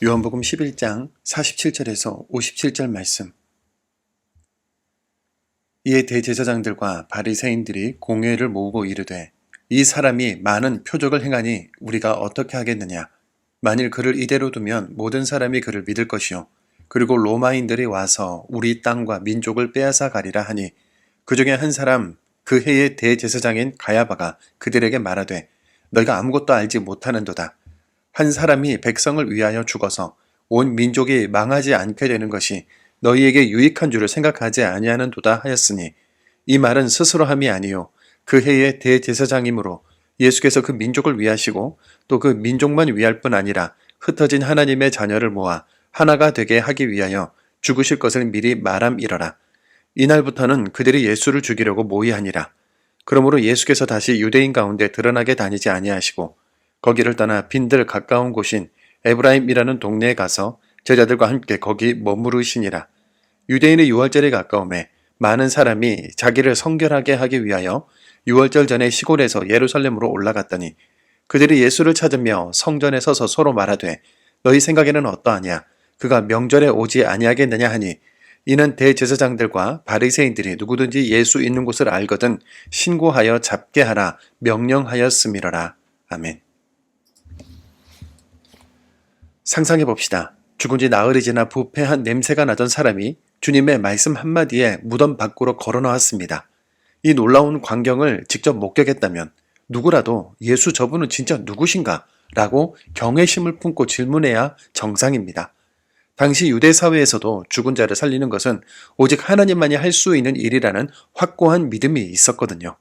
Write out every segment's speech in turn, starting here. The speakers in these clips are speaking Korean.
요한복음 11장 47절에서 57절 말씀. 이에 대제사장들과 바리새인들이 공회를 모으고 이르되 이 사람이 많은 표적을 행하니 우리가 어떻게 하겠느냐. 만일 그를 이대로 두면 모든 사람이 그를 믿을 것이요 그리고 로마인들이 와서 우리 땅과 민족을 빼앗아 가리라 하니 그 중에 한 사람 그 해의 대제사장인 가야바가 그들에게 말하되 너희가 아무것도 알지 못하는도다. 한 사람이 백성을 위하여 죽어서 온 민족이 망하지 않게 되는 것이 너희에게 유익한 줄을 생각하지 아니하는도다 하였으니 이 말은 스스로 함이 아니요 그 해의 대제사장이므로 예수께서 그 민족을 위하시고 또 그 민족만 위할 뿐 아니라 흩어진 하나님의 자녀를 모아 하나가 되게 하기 위하여 죽으실 것을 미리 말함이러라. 이날부터는 그들이 예수를 죽이려고 모의하니라. 그러므로 예수께서 다시 유대인 가운데 드러나게 다니지 아니하시고 거기를 떠나 빈들 가까운 곳인 에브라임이라는 동네에 가서 제자들과 함께 거기 머무르시니라. 유대인의 유월절에 가까움에 많은 사람이 자기를 성결하게 하기 위하여 유월절 전에 시골에서 예루살렘으로 올라갔더니 그들이 예수를 찾으며 성전에 서서 서로 말하되 너희 생각에는 어떠하냐 그가 명절에 오지 아니하겠느냐 하니 이는 대제사장들과 바리새인들이 누구든지 예수 있는 곳을 알거든 신고하여 잡게 하라 명령하였음이러라. 아멘. 상상해 봅시다. 죽은 지 나흘이지나 부패한 냄새가 나던 사람이 주님의 말씀 한마디에 무덤 밖으로 걸어 나왔습니다. 이 놀라운 광경을 직접 목격했다면 누구라도 예수 저분은 진짜 누구신가? 라고 경외심을 품고 질문해야 정상입니다. 당시 유대 사회에서도 죽은 자를 살리는 것은 오직 하나님만이 할 수 있는 일이라는 확고한 믿음이 있었거든요.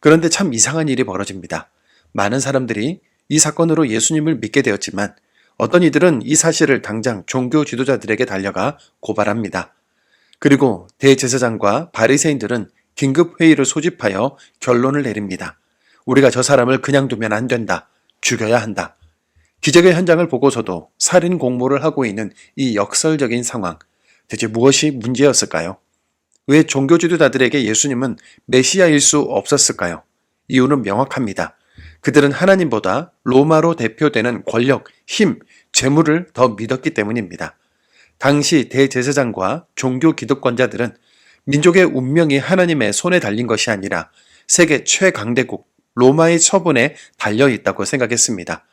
그런데 참 이상한 일이 벌어집니다. 많은 사람들이 이 사건으로 예수님을 믿게 되었지만 어떤 이들은 이 사실을 당장 종교 지도자들에게 달려가 고발합니다. 그리고 대제사장과 바리새인들은 긴급 회의를 소집하여 결론을 내립니다. 우리가 저 사람을 그냥 두면 안 된다. 죽여야 한다. 기적의 현장을 보고서도 살인 공모를 하고 있는 이 역설적인 상황, 대체 무엇이 문제였을까요? 왜 종교 지도자들에게 예수님은 메시아일 수 없었을까요? 이유는 명확합니다. 그들은 하나님보다 로마로 대표되는 권력, 힘, 재물을 더 믿었기 때문입니다. 당시 대제사장과 종교 기득권자들은 민족의 운명이 하나님의 손에 달린 것이 아니라 세계 최강대국 로마의 처분에 달려 있다고 생각했습니다.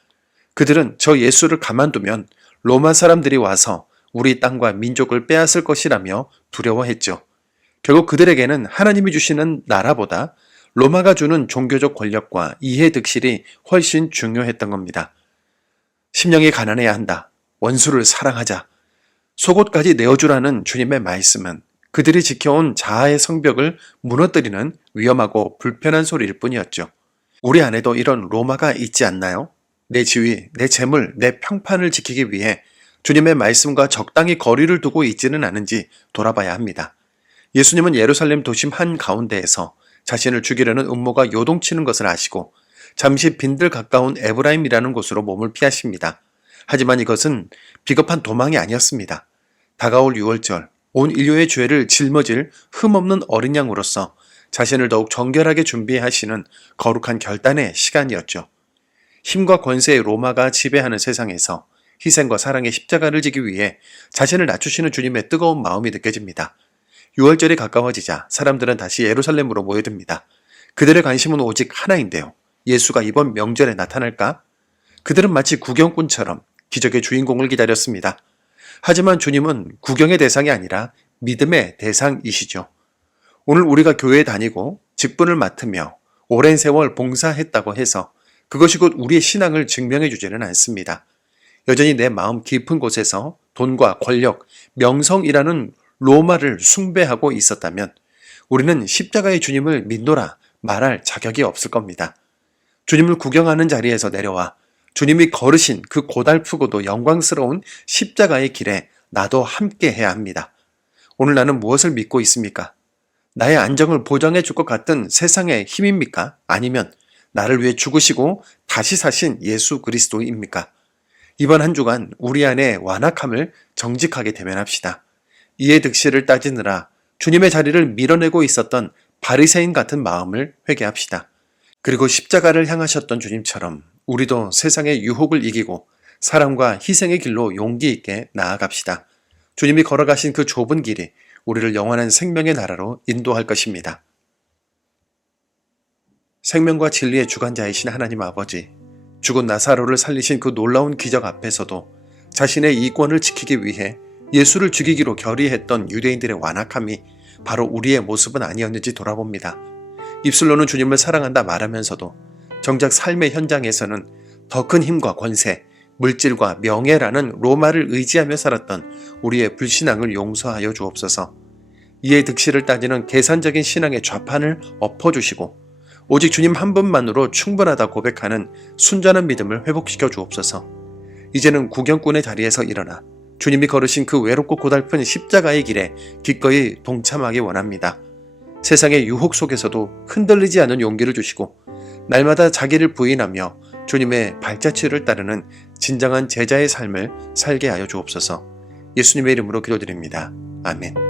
그들은 저 예수를 가만두면 로마 사람들이 와서 우리 땅과 민족을 빼앗을 것이라며 두려워했죠. 결국 그들에게는 하나님이 주시는 나라보다 로마가 주는 종교적 권력과 이해 득실이 훨씬 중요했던 겁니다. 심령이 가난해야 한다. 원수를 사랑하자. 속옷까지 내어주라는 주님의 말씀은 그들이 지켜온 자아의 성벽을 무너뜨리는 위험하고 불편한 소리일 뿐이었죠. 우리 안에도 이런 로마가 있지 않나요? 내 지위, 내 재물, 내 평판을 지키기 위해 주님의 말씀과 적당히 거리를 두고 있지는 않은지 돌아봐야 합니다. 예수님은 예루살렘 도심 한가운데에서 자신을 죽이려는 음모가 요동치는 것을 아시고 잠시 빈들 가까운 에브라임이라는 곳으로 몸을 피하십니다. 하지만 이것은 비겁한 도망이 아니었습니다. 다가올 유월절, 온 인류의 죄를 짊어질 흠없는 어린 양으로서 자신을 더욱 정결하게 준비하시는 거룩한 결단의 시간이었죠. 힘과 권세의 로마가 지배하는 세상에서 희생과 사랑의 십자가를 지기 위해 자신을 낮추시는 주님의 뜨거운 마음이 느껴집니다. 유월절이 가까워지자 사람들은 다시 예루살렘으로 모여듭니다. 그들의 관심은 오직 하나인데요. 예수가 이번 명절에 나타날까? 그들은 마치 구경꾼처럼 기적의 주인공을 기다렸습니다. 하지만 주님은 구경의 대상이 아니라 믿음의 대상이시죠. 오늘 우리가 교회에 다니고 직분을 맡으며 오랜 세월 봉사했다고 해서 그것이 곧 우리의 신앙을 증명해 주지는 않습니다. 여전히 내 마음 깊은 곳에서 돈과 권력, 명성이라는 로마를 숭배하고 있었다면 우리는 십자가의 주님을 믿노라 말할 자격이 없을 겁니다. 주님을 구경하는 자리에서 내려와 주님이 걸으신 그 고달프고도 영광스러운 십자가의 길에 나도 함께 해야 합니다. 오늘 나는 무엇을 믿고 있습니까? 나의 안정을 보장해 줄 것 같은 세상의 힘입니까? 아니면 나를 위해 죽으시고 다시 사신 예수 그리스도입니까? 이번 한 주간 우리 안에 완악함을 정직하게 대면합시다. 이해 득실을 따지느라 주님의 자리를 밀어내고 있었던 바리새인 같은 마음을 회개합시다. 그리고 십자가를 향하셨던 주님처럼 우리도 세상의 유혹을 이기고 사랑과 희생의 길로 용기 있게 나아갑시다. 주님이 걸어가신 그 좁은 길이 우리를 영원한 생명의 나라로 인도할 것입니다. 생명과 진리의 주관자이신 하나님 아버지, 죽은 나사로를 살리신 그 놀라운 기적 앞에서도 자신의 이권을 지키기 위해 예수를 죽이기로 결의했던 유대인들의 완악함이 바로 우리의 모습은 아니었는지 돌아봅니다. 입술로는 주님을 사랑한다 말하면서도 정작 삶의 현장에서는 더 큰 힘과 권세, 물질과 명예라는 로마를 의지하며 살았던 우리의 불신앙을 용서하여 주옵소서. 이에 득실을 따지는 계산적인 신앙의 좌판을 엎어주시고 오직 주님 한 분만으로 충분하다 고백하는 순전한 믿음을 회복시켜 주옵소서. 이제는 구경꾼의 자리에서 일어나 주님이 걸으신 그 외롭고 고달픈 십자가의 길에 기꺼이 동참하기 원합니다. 세상의 유혹 속에서도 흔들리지 않은 용기를 주시고 날마다 자기를 부인하며 주님의 발자취를 따르는 진정한 제자의 삶을 살게 하여 주옵소서. 예수님의 이름으로 기도드립니다. 아멘.